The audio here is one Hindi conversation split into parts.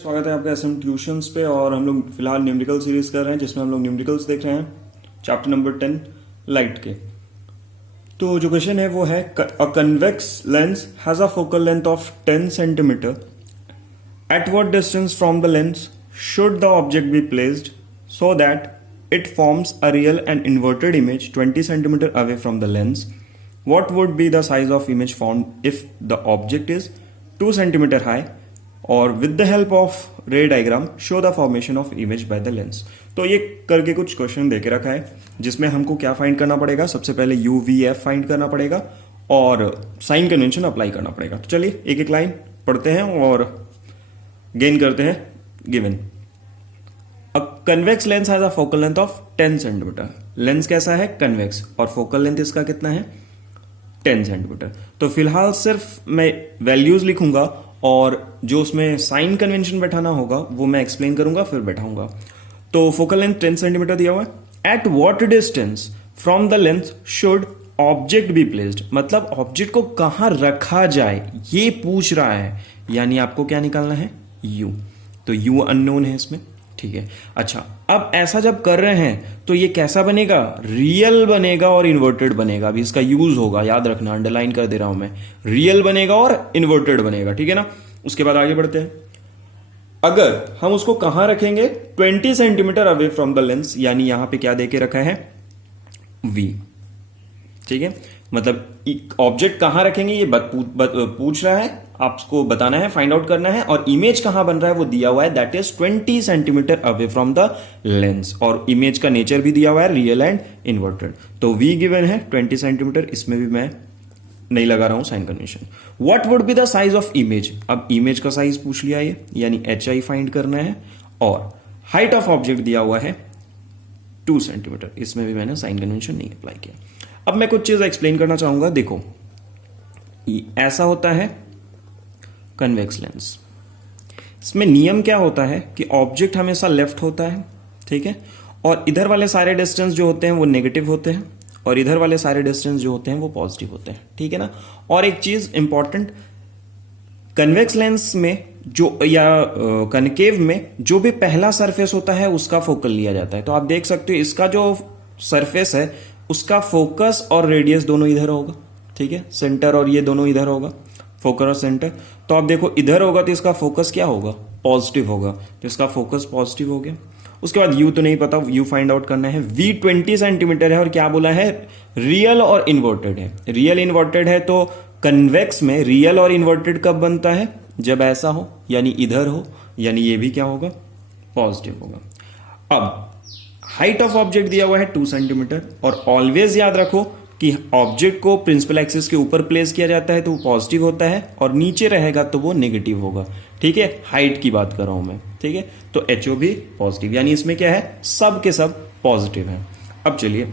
स्वागत है आपका एसएम ट्यूशंस पे। और हम लोग फिलहाल न्यूमेरिकल सीरीज कर रहे हैं जिसमें हम लोग न्यूमेरिकल्स देख रहे हैं चैप्टर नंबर 10 लाइट के। तो जो क्वेश्चन है वो है अ convex lens has a focal length of 10 centimetre. At what distance from the lens should the object be placed so that it forms a real and inverted image 20 centimeter away from the lens? What would be the size of image formed if the object is 2 centimeter high? और with the help of ray diagram show the formation of image by the lens. तो ये करके कुछ क्वेश्चन दे के रखा है जिसमें हमको क्या फाइंड करना पड़ेगा। सबसे पहले यू वी एफ फाइंड करना पड़ेगा और साइन कन्वेंशन अप्लाई करना पड़ेगा। तो चलिए एक एक लाइन पढ़ते हैं और गेन करते हैं। Given a convex lens has a focal length of 10 centimetre. Lens कैसा है? कन्वेक्स। और फोकल लेंथ इसका कितना है? 10 सेंटीमीटर। तो फिलहाल सिर्फ मैं वैल्यूज लिखूंगा और जो उसमें साइन कन्वेंशन बैठाना होगा वो मैं एक्सप्लेन करूंगा फिर बैठाऊंगा। तो फोकल लेंथ 10 सेंटीमीटर दिया हुआ है। At what distance from the lens should object be placed, मतलब ऑब्जेक्ट को कहां रखा जाए ये पूछ रहा है। यानी आपको क्या निकालना है? यू। तो यू अननोन है इसमें, ठीक है। अच्छा, अब ऐसा जब कर रहे हैं तो ये कैसा बनेगा? रियल बनेगा और इन्वर्टेड बनेगा। अभी इसका यूज होगा, याद रखना, अंडरलाइन कर दे रहा हूं मैं। रियल बनेगा और इन्वर्टेड बनेगा, ठीक है ना। उसके बाद आगे बढ़ते हैं। अगर हम उसको कहां रखेंगे? 20 centimetre away from the lens, यानी यहां पे क्या देके रखा है? वी, ठीक है। मतलब ऑब्जेक्ट कहां रखेंगे ये पूछ रहा है, आपको बताना है, फाइंड आउट करना है। और इमेज कहां बन रहा है वो दिया हुआ है, that is 20 centimetre away from the lens. और इमेज का नेचर भी दिया हुआ है, रियल एंड इन्वर्टेड। तो वी गिवन है 20 सेंटीमीटर, इसमें भी मैं नहीं लगा रहा हूं sign convention. What would be the size of image? अब इमेज का साइज पूछ लिया ये, यानी एच आई फाइंड करना है। और हाइट ऑफ ऑब्जेक्ट दिया हुआ है 2 सेंटीमीटर, इसमें भी मैंने साइन कन्वेंशन नहीं अप्लाई किया। अब मैं कुछ चीज एक्सप्लेन करना चाहूंगा। देखो, ऐसा होता है कन्वेक्स लेंस। इसमें नियम क्या होता है कि ऑब्जेक्ट हमेशा लेफ्ट होता है, ठीक है। और इधर वाले सारे डिस्टेंस जो होते हैं वो नेगेटिव होते हैं और इधर वाले सारे डिस्टेंस जो होते हैं वो पॉजिटिव होते हैं, ठीक है ना। और एक चीज इंपॉर्टेंट, कन्वेक्स लेंस में जो या कनकेव में जो भी पहला सरफेस होता है उसका फोकल लिया जाता है। तो आप देख सकते हो इसका जो सरफेस है उसका फोकस और रेडियस दोनों इधर होगा, ठीक है। सेंटर और ये दोनों इधर होगा, फोकस और सेंटर। तो आप देखो इधर होगा तो इसका फोकस क्या होगा? पॉजिटिव होगा, तो इसका फोकस पॉजिटिव हो गया। उसके बाद यू तो नहीं पता, यू फाइंड आउट करना है। वी 20 सेंटीमीटर है और क्या बोला है? रियल और इन्वर्टेड है। रियल इन्वर्टेड है तो कन्वेक्स में रियल और इन्वर्टेड कब बनता है? जब ऐसा हो, यानी इधर हो, यानी ये भी क्या होगा? पॉजिटिव होगा। अब हाइट ऑफ ऑब्जेक्ट दिया हुआ है 2 सेंटीमीटर और ऑलवेज याद रखो कि ऑब्जेक्ट को प्रिंसिपल एक्सिस के ऊपर प्लेस किया जाता है तो वो पॉजिटिव होता है और नीचे रहेगा तो वो नेगेटिव होगा, ठीक है। हाइट की बात कर रहा हूं मैं, ठीक है। तो एचओ भी पॉजिटिव, यानी इसमें क्या है? सब के सब पॉजिटिव है। अब चलिए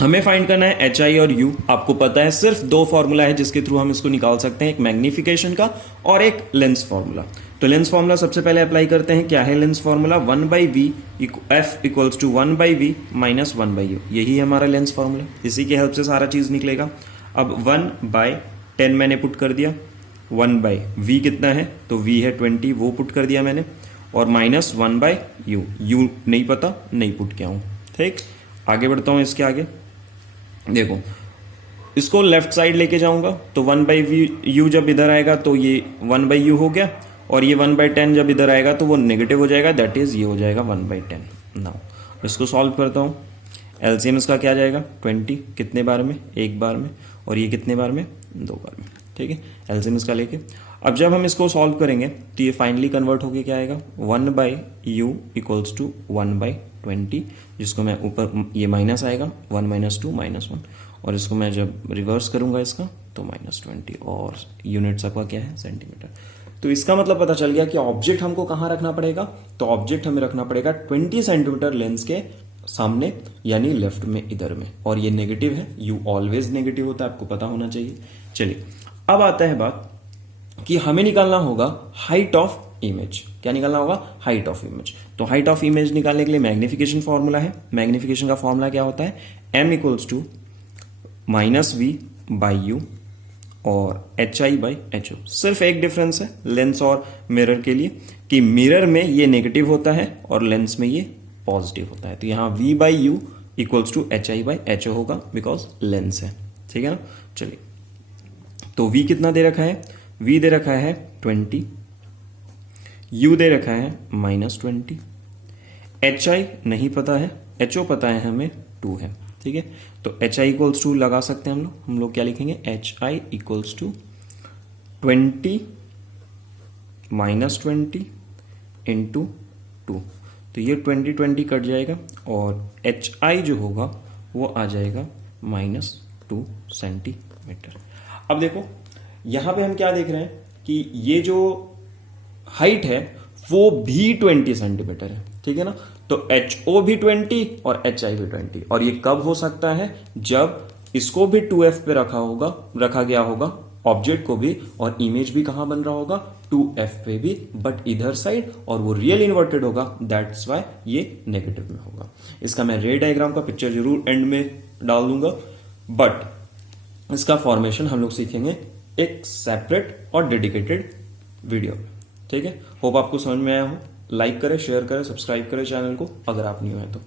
हमें फाइंड करना है एच आई और यू। आपको पता है सिर्फ 2 फॉर्मूला है जिसके थ्रू हम इसको निकाल सकते हैं, एक मैग्निफिकेशन का और एक लेंस फॉर्मूला। तो लेंस फॉर्मूला सबसे पहले अप्लाई करते हैं। क्या है lens formula? 1/v f equals to 1/v minus 1/u। यही है हमारा लेंस फॉर्मूला, इसी की हेल्प से सारा चीज निकलेगा। अब 1/10 मैंने पुट कर दिया। 1/v कितना है? तो v है 20, वो पुट कर दिया मैंने। और माइनस 1/u, u नहीं पता, नहीं पुट किया हूं, ठीक। आगे बढ़ता हूं इसके आगे। देखो इसको लेफ्ट साइड लेके जाऊंगा तो 1/u जब इधर आएगा तो ये 1/u हो गया और ये 1/10 जब इधर आएगा तो वो नेगेटिव हो जाएगा, दैट इज ये हो जाएगा 1/10। नाउ इसको सॉल्व करता हूँ। एलसीएम इसका क्या जाएगा? 20 कितने बार में? एक बार में। और ये कितने बार में? 2 बार में, ठीक है। एलसीएम इसका लेके अब जब हम इसको सॉल्व करेंगे तो ये फाइनली कन्वर्ट होके क्या आएगा? 1/u इक्वल्स टू 1/20, जिसको मैं ऊपर ये माइनस आएगा 1 - 2 -1 और इसको मैं जब रिवर्स करूंगा इसका तो -20 और यूनिट्स आपका क्या है? सेंटीमीटर। तो इसका मतलब पता चल गया कि ऑब्जेक्ट हमको कहां रखना पड़ेगा। तो ऑब्जेक्ट हमें रखना पड़ेगा 20 सेंटीमीटर लेंस के सामने, यानी लेफ्ट में, इधर में। और ये नेगेटिव है, यू ऑलवेज नेगेटिव होता है, आपको पता होना चाहिए। चलिए अब आता है बात कि हमें निकालना होगा हाइट ऑफ इमेज। क्या निकालना होगा? Height of image. तो हाइट ऑफ इमेज निकालने के लिए मैग्निफिकेशन फॉर्मूला है। मैग्निफिकेशन का फॉर्मूला क्या होता है? m इक्वल्स टू -v/u और h i by h o. सिर्फ एक डिफरेंस है लेंस और मिरर के लिए कि मिरर में ये नेगेटिव होता है और लेंस में ये पॉजिटिव होता है। तो यहाँ v by u equals to h i by h o होगा बिकॉज लेंस है। ठीक है ना। चलिए, तो v कितना दे रखा है? v दे रखा है 20, u दे रखा है -20, hi नहीं पता है, ho पता है हमें 2 है। ठीक है, तो hi इक्वल्स टू लगा सकते हैं हम लोग क्या लिखेंगे? hi equals to 20 -20 into 2। तो ये 20 कट जाएगा और hi जो होगा वो आ जाएगा -2 सेंटीमीटर। अब देखो यहां पे हम क्या देख रहे हैं कि ये जो हाइट है वो भी 20 सेंटीमीटर है। ठीक है ना। तो HO भी 20 और HI भी 20। और ये कब हो सकता है? जब इसको भी 2F पे रखा गया होगा ऑब्जेक्ट को भी, और इमेज भी कहां बन रहा होगा? 2F पे भी, बट इधर साइड, और वो रियल इन्वर्टेड होगा। दैट्स वाई ये नेगेटिव में होगा। इसका मैं रे डायग्राम का पिक्चर जरूर एंड में डाल दूंगा, बट इसका फॉर्मेशन हम लोग सीखेंगे एक सेपरेट और डेडिकेटेड वीडियो में। ठीक है, होप आपको समझ में आया हो। लाइक करें, शेयर करें, सब्सक्राइब करें चैनल को अगर आप न्यू हैं तो।